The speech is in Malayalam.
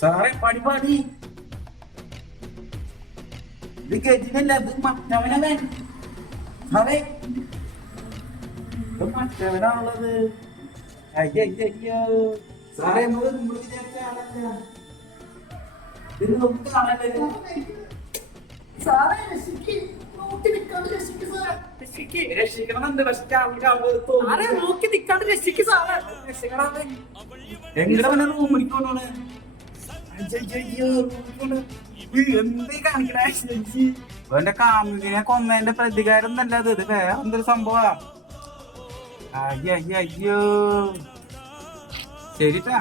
സാറേ പടിപാടി ഇത് കേട്ടില്ല. ഇത് മറ്റവനവൻ സാറേ, ഇത് മറ്റവനാണുള്ളത്. അയ്യോ സാറേ, നമ്മൾ വിചാരിച്ച ആളല്ല. ഇത് നമുക്ക് കാണാനല്ലോ. രക്ഷിക്കണമെന്ന് നോക്കി നിക്കാണ്ട് രക്ഷിക്ക് സാറേ. എങ്ങനെ റൂം പിടിക്കോണ്ടാണ് എന്തേ കാണിക്കണ? അവന്റെ കാമുകിനെ കൊന്നതിന്റെ പ്രതികാരം എന്നല്ല ഇത് വേറെ എന്തൊരു സംഭവ. അയ്യോ ശരിട്ടാ.